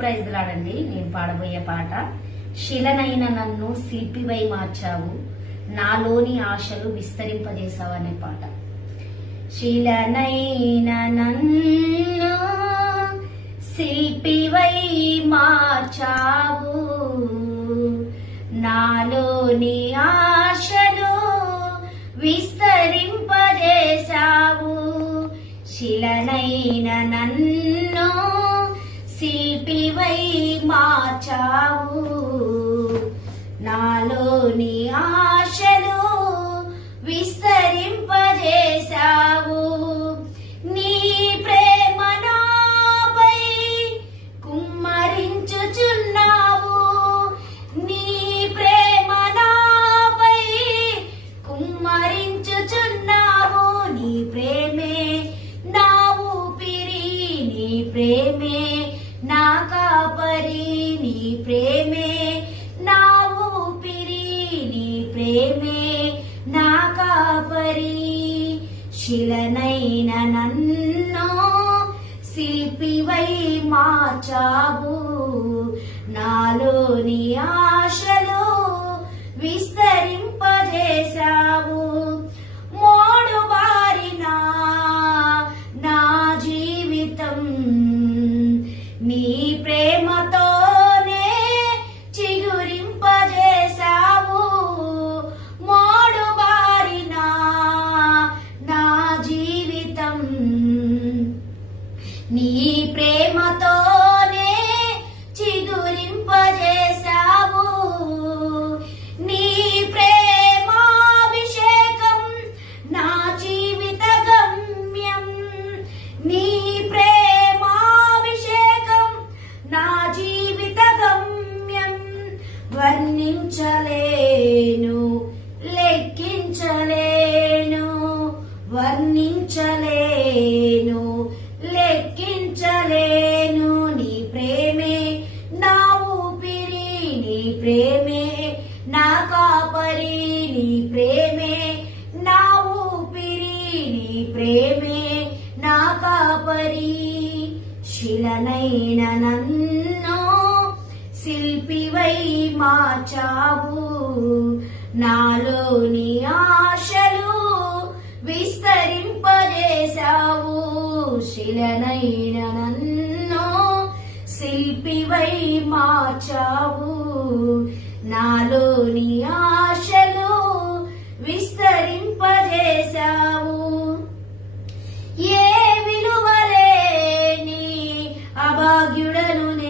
ప్రైజ్లాడండి. నేను పాడబోయే పాట శిలనైన నన్ను శిల్పివై మార్చావు, నాలోని ఆశలు విస్తరింపజేశావు అనే పాట. శిలనైన నన్ను శిల్పివై మార్చావు, నాలోని ఆశలు విస్తరింపజేశావు. శిలనైన నన్ను శిల్పివై మార్చావు, నాలోని ఆశలు విస్తరింపజేశావు. నీ ప్రేమ నాపై కుమ్మరించుచున్నావు, నీ ప్రేమ నాపై కుమ్మరించుచున్నావు. నీ ప్రేమే నా ఊపిరి, నీ ప్రేమే నా కాపరి, నీ ప్రేమే నా ఊపిరి, నీ ప్రేమే నా కాపరి. శిలనైన నన్ను శిల్పివై మార్చావు, నాలోని ఆశలు విస్తరింపజేశావు. మోడు బారిన నా జీవితం నీ ప్రేమతోనే చిగురింపజేశావు. మోడు బారిన నా జీవితం నీ ప్రేమతోనే చిగురింపజేశావు. నీ ప్రేమాభిషేకం నా జీవిత గమ్యం, నీ నా జీవిత గమ్యం. వర్ణించలేను లెక్కించలేను, వర్ణించలేను లెక్కించలేను. నీ ప్రేమే నా ఊపిరి, నీ ప్రేమే నా కాపరి, నీ ప్రేమే నా ఊపిరి, నీ ప్రేమే నా కాపరి. శిలనైన నన్ను శిల్పివై మార్చావు, నాలోని ఆశలు విస్తరింపజేశావు. శిలనైన నన్ను శిల్పివై మార్చావు, నాలోని ఆశలు విస్తరింపజేశావు.